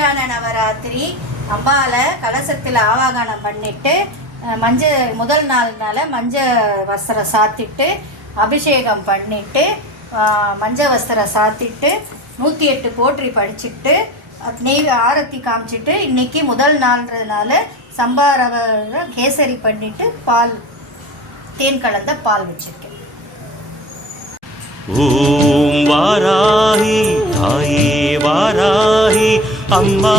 நவராத்திரி அம்பாவை கலசத்தில் ஆவாகனம் பண்ணிட்டு முதல் நாள்னால மஞ்சள் வஸ்திரம் சாத்திட்டு அபிஷேகம் பண்ணிட்டு மஞ்சள் வஸ்திரம் சாத்திட்டு 108 போற்றி படிச்சுட்டு நெய் ஆரத்தி காமிச்சிட்டு இன்னைக்கு முதல் நாள்ன்றதுனால சம்பா ரவை கேசரி பண்ணிட்டு பால் தேன் கலந்த பால் வச்சிருக்கேன். ஓம் வாராகி தாயே வாராகி அம்மா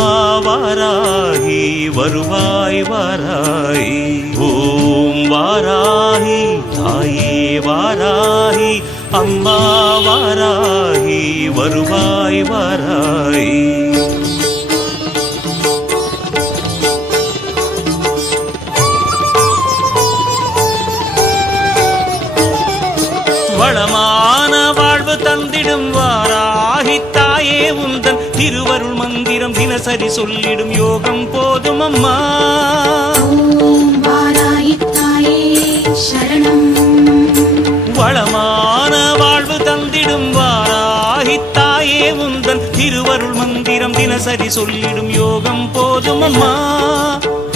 வாராகி வருவாய் வாராகி. ஓம் வாராகி தாயே வாராகி அம்மா வாராகி வருவாய் வாராகி. வளமான வாழ்வு தந்திடும் வாராகி தாயே உந்தன் திருவருள் மந்திரம் தினசரி சொல்லிடும் யோகம் போதும் அம்மா. வாராகி தாயே சரணம். வளமான வாழ்வு தந்திடும் வாராகி தாயே உந்தன் திருவருள் மந்திரம் தினசரி சொல்லிடும் யோகம் போதும் அம்மா.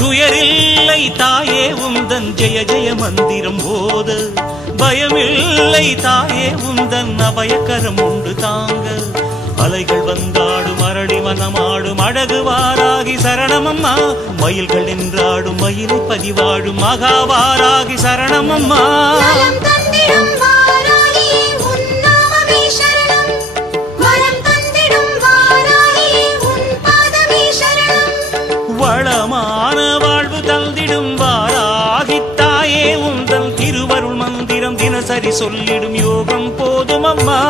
துயரில்லை தாயே உந்தன் ஜெய ஜெய மந்திரம் போத பயமில்லை தாயே உந்தன் அபயக்கரம் உண்டு தாங்க. அலைகள் வந்தாடும் அரளி மனமாடும் அழகு வாராகி சரணமம்மா. மயில்கள் நின்றாடும் மயிலை பதிவாடும் மகாவாராகி சரணமம்மா. வளமான வாழ்வு தந்திடும் வாராகி தாயே உந்தன் திருவருள் மந்திரம் தினசரி சொல்லிடும் யோகம் போதும் அம்மா.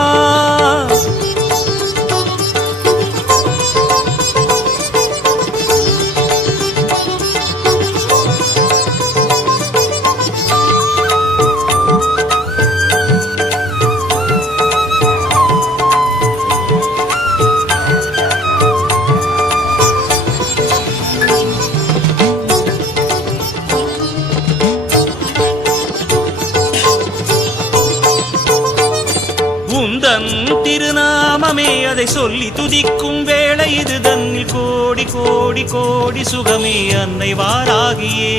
உந்தன் திருநாமமே அதை சொல்லி துதிக்கும் வேளை இது தன்னில் கோடி கோடி கோடி சுகமே அன்னை வாராகியே.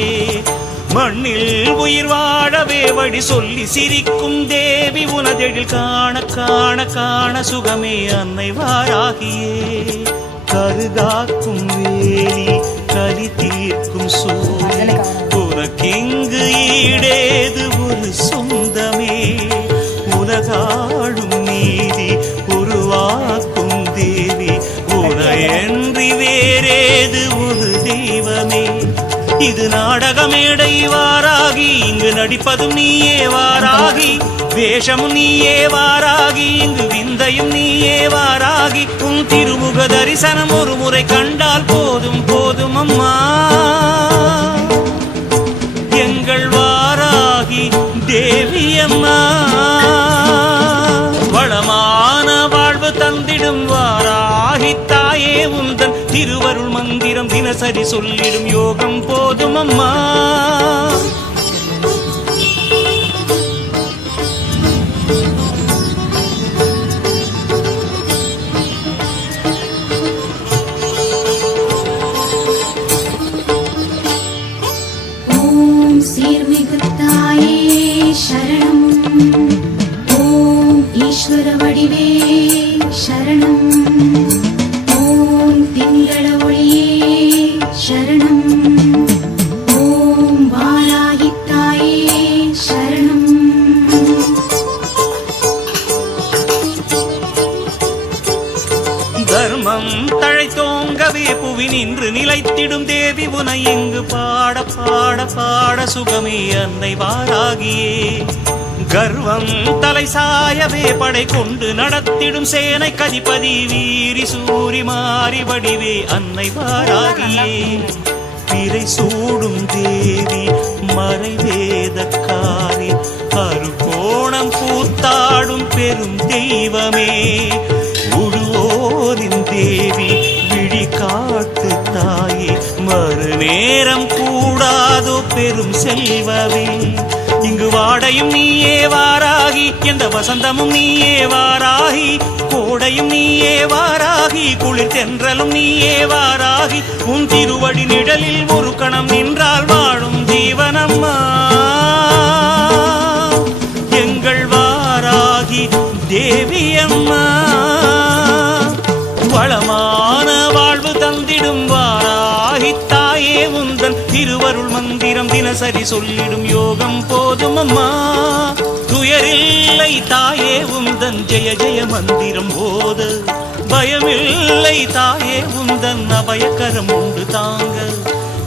மண்ணில் உயிர் வாழவே வழி சொல்லி சிரிக்கும் தேவி உனதெழில் காண காண காண சுகமே அன்னை வாராகியே. கருகாக்கும் வேலி கலி தீர்க்கும் சூழல் உனக்கிங்கு ஈடேது ஒரு சொந்தமே. உலகாடும் நீதி உருவாக்கும் தேவி உனையன்றி வேறேது ஒரு தெய்வமே. இது நாடகமேடை வாராகி இங்கு நடிப்பதும் நீயே வாராகி. வேஷமும் நீயே வாராகி இங்கு விந்தையும் நீயே வாராகி. உன் திருமுக தரிசனம் ஒரு முறை கண்டால் போதும் போதும் அம்மா. எங்கள் வாராகி தேவி அம்மா. வளமான வாழ்வு தந்திடும் வாராகி தாயே உந்தன் திருவருள் மந்திரம் தினசரி சொல்லிடும் யோகம் போதும் அம்மா. ஓம் சீர்மிகு தாயே சரணம். ஓம் ஈஸ்வர வடிவே சரணம். ஓம் திங்கள ஒளியே சரணம். ஓம் வாராகி தாயே சரணம். தர்மம் தழைத்தோங்கவே புவி நின்று நிலைத்திடும் தேவி உனை இங்கு பாட பாட பாட சுகமே அன்னை வாராகியே. கர்வம் தலை சாயவே படை கொண்டு நடத்திடும் சேனை கதிபதி வீரி சூரி மாறி வடிவே அன்னை வாராகியே. பிறை சூடும் தேவி மறைவேதக்காரி அருகோணம் பூத்தாடும் பெரும் தெய்வமே. உழுவோரின் தேவி விழி காட்டு தாயே மறுநேரம் கூடாதோ பெரும் செல்வமே. இங்கு வாடையும் நீயே வாராகி எந்த வசந்தமும் நீயே வாராகி. கோடி கோடையும் நீயே வாராகி, குளிர் தென்றலும் நீயே வாராகி, உன் திருவடி நிழலில் ஒரு கணம் நின்றால் வாழும் ஜீவனம்மா. எங்கள் வாராகி தேவியம்மா, வளமான வாழ்வு தந்திடும் வாராகி தாயே, உந்தன் திருவருள் மந்திரம் தினசரி சொல்லிடும் யோகம் போதும் அம்மா. துயரில்லை தாயே உந்தன் ஜெய ஜெய மந்திரம் போத, பயமில்லை தாயே உந்தன் அபயக்கரம் உண்டு தாங்க.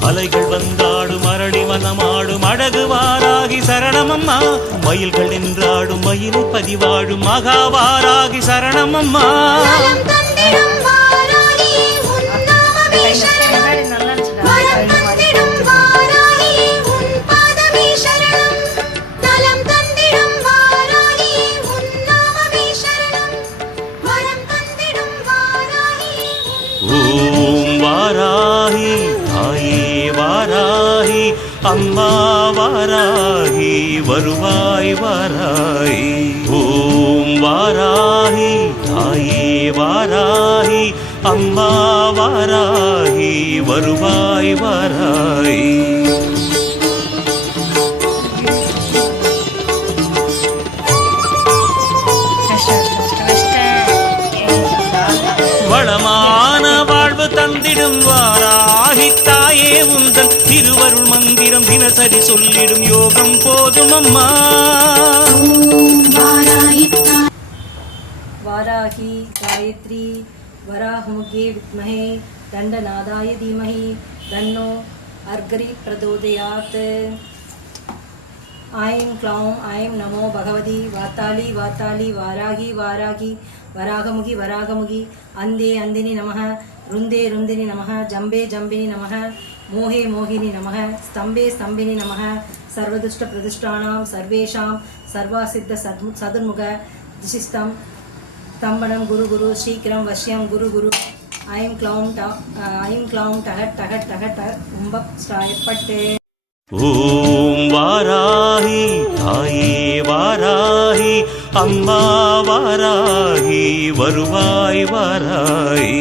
அலைகள் வந்தாடும் அரளி மனமாடும் அழகு வாராகி சரணமம்மா, மயில்கள் நின்றாடும் மயிலை பதிவாடும் மகாவாராகி சரணமம்மா. நலம் தந்திடும் வாராகி உன் நாமமே சரணம், வரம் தந்திடும் வாராகி உன் பாதமே சரணம். நலம் தந்திடும் வாராகி உன் நாமமே சரணம், வரம் தந்திடும் வாராகி ஓம் வாராகி தாயே வாராகி, அம்மா வாராகி வருவாய் வாராகி. ஓம் வாராகி தாயே வாராகி, அம்மா வாராகி வருவாய் வாராகி. வளமான வாழ்வு தந்திடும் வாராகி தாயே, உந்தன் திருவருள் மந்திரம் தினசரி சொல்லிடும் யோகம் போதும் அம்மா. ஓம் வாராகி वाराही गायत्री वराहमुखे विद्महे दंडनादाय धीमहि तन्नो अर्घ्रि प्रचोदयात्. ऐं क्लौं ऐं नमो भगवती वाताली वाताली वाराही वाराही वराहमुखि वराहमुखि अंदे अंदिनि नमः, रुंदे रुंदिनि नमः, जंबे जंबिनि नमः, मोहे मोहिनि नमः, स्तंभे स्तंभिनि नमः. सर्वदुष्ट प्रदुष्टानां सर्वेषां सर्वासिद्ध सदुर्मुख दिशिष्टं तम्बनं गुरु गुरु शीघ्रं वश्यं गुरु गुरु. ऐं क्लौं टहट टहट टहट उम्बप स्टायपट्टे. ஓம் வாராகி தாயே வாராகி, அம்மா வாராகி வருவாய் வாராகி.